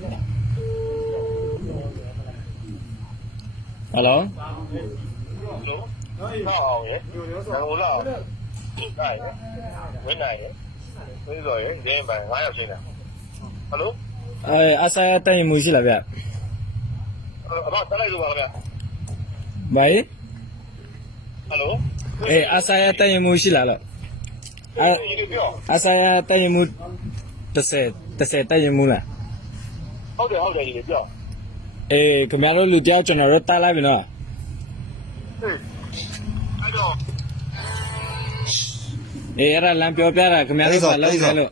ဟယ်လိုတော့အောင်ရေဟိုလာနိုင်ဝင်းနိုင်ရေဝင်းဆိုရင်ဒီမှာ9ယောက်ရှင်းတယ်ဟယ်လိုအဲအဆိုင်တိုင်မှုရှိလားဗျအမတက်လိုက်လို့ပါခင်ဗျဘိုင်ဟယ်လိုအေးအဆိုင်တိုင်မှုရှိလားလို့အဒီလိုပြောအဆိုင်တိုင်မှု30 30တိုင်မှုလား ဟုတ်တယ်ဟုတ်တယ်ဒီလိုပြောအေးခင်ဗျားတို့လူတယောက်ကျွန်တော်တို့တားလိုက်ပြီနော်အဲ့တော့အေးအဲ့ဒါလမ်းပြောပြတာခင်ဗျားတို့ကလောက်တယ်လို့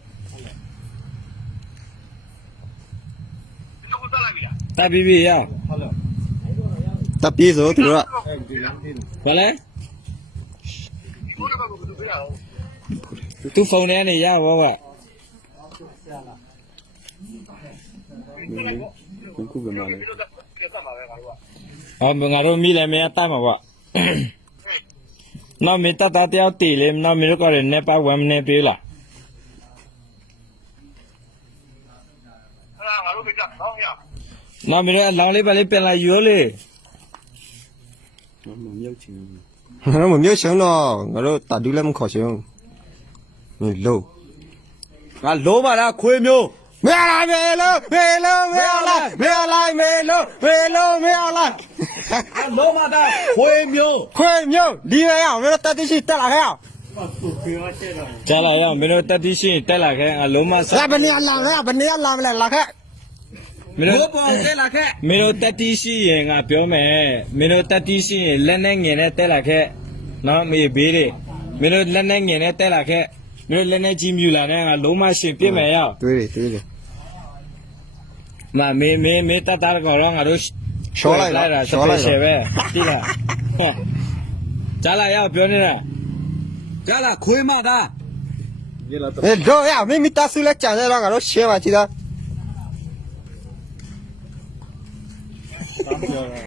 ဒီလိုတက်လိုက်ပြီလားတာပြီးပြီရောတပ်ပြေးဆိုသူတို့ကဘာလဲဘုရားကဘယ်လိုပြောအောင်သူဖုန်းထဲနေရဘောကခုပဲမလဲ ဒီလိုတက်တက်မှာပဲငါတို့ကဟောငါတို့မိလည်းမရတတ်မှာပေါ့နော်မေတ္တာတယောက်တည်လေနော်မေတို့ကလည်းနေပါဝမ်နေပြေးလားအဲ့ဒါငါတို့ကကြောက်တော့ရနော်မေတို့အလောင်းလေးပါလေးပြန်လာယူလေငါတို့မမြုပ်ချင်တော့ငါတို့တာဒူးလည်းမခေါ်ချင်ဘူးမလို့ငါလုံးပါလားခွေးမျိုး မေလာမေလိုမေလိုမေလာမေလာမေလိုမေလိုမေလာအလုံးမတိုင်းခွေမျိုးခွေမျိုးဒီရအောင်မင်းတို့တက်တိရှိတက်လာခဲ့အောင်ကြလာရအောင်မင်းတို့တက်တိရှိတက်လာခဲ့အလုံးမဆာဘယ်နေလာလဲဘယ်နေလာမလဲလာခဲ့မင်းတို့ပေါ်တက်လာခဲ့မင်းတို့တက်တိရှိရင်ငါပြောမယ်မင်းတို့တက်တိရှိရင်လက်နဲ့ငင်နဲ့တက်လာခဲ့နော်မေးဘေးတွေမင်းတို့လက်နဲ့ငင်နဲ့တက်လာခဲ့ တို့လက်နဲ့ကြီးမြူလာတဲ့ငါလုံးမရှိပြစ်မယ်ရောက်တွေးတယ်တွေးတယ်မမေမေမေတတ်တာကောတော့ငါတို့ရှောလိုက်တာရှောလိုက်ရှယ်ပဲတိလားကြားလာရောက်ပြောနေတာကြားလာခွေးမသားเออโดยอ่ะไม่มีตาซื้อแล้วจ่ายได้แล้วก็เราเชื่อว่าจีดา